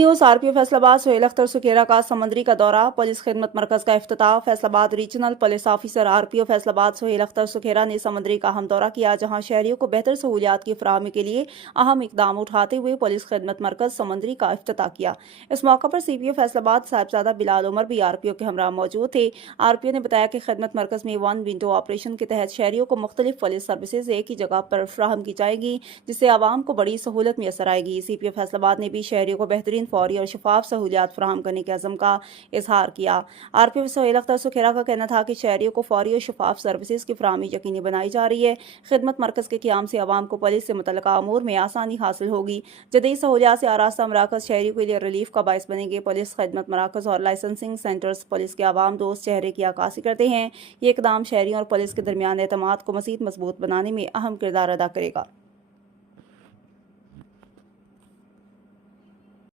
News RPO Faisalabad Suhail Akhtar Sukhera का समंदरी का दौरा, पुलिस खिदमत मरकज का इफ्तिताह। Faisalabad regional police officer RPO Faisalabad Suhail Akhtar Sukhera ने समंदरी का अहम दौरा किया, जहां शहरियों को बेहतर सहूलियात की फराहमी के लिए अहम इकदाम उठाते हुए पुलिस खिदमत मरकज समंदरी का इफ्तिताह किया। इस मौका पर सीपीओ फैसलाबाद साहिबजादा बिलाल उमर भी आरपीओ के हमरा मौजूद थे। आरपीओ ने बताया कि खिदमत मरकज में वन विंडो ऑपरेशन के तहत शहरियों को मुख्तलिफ पुलिस सर्विसेज एक ही जगह पर फराहम की जाएगी, जिससे आवाम को बड़ी सहूलत मैसर आएगी। सीपीओ फैसलाबाद ने भी शहरियों को बेहतरीन फौरी और शफाफ सहूलियात फराहम करने के अज़म का इजहार किया। आरपीओ सुहेल अख्तर सुखेरा का कहना था कि शहरियों को फौरी और शफाफ सर्विसेज की फराहमी यकीनी बनाई जा रही है। खिदमत मरकज के क़याम से आवाम को पुलिस से मुतल्लिका अमूर में आसानी हासिल होगी। जदीद सहूलियात से आरास्ता मराकज शहरियों के लिए रिलीफ का बायस बनेंगे। पुलिस खिदमत मराकज और लाइसेंसिंग सेंटर्स पुलिस के आवाम दोस्त चेहरे की अक्कासी करते हैं। ये इकदाम शहरियों और पुलिस के दरमियान एतमाद को मज़ीद मजबूत बनाने में अहम किरदार अदा करेगा।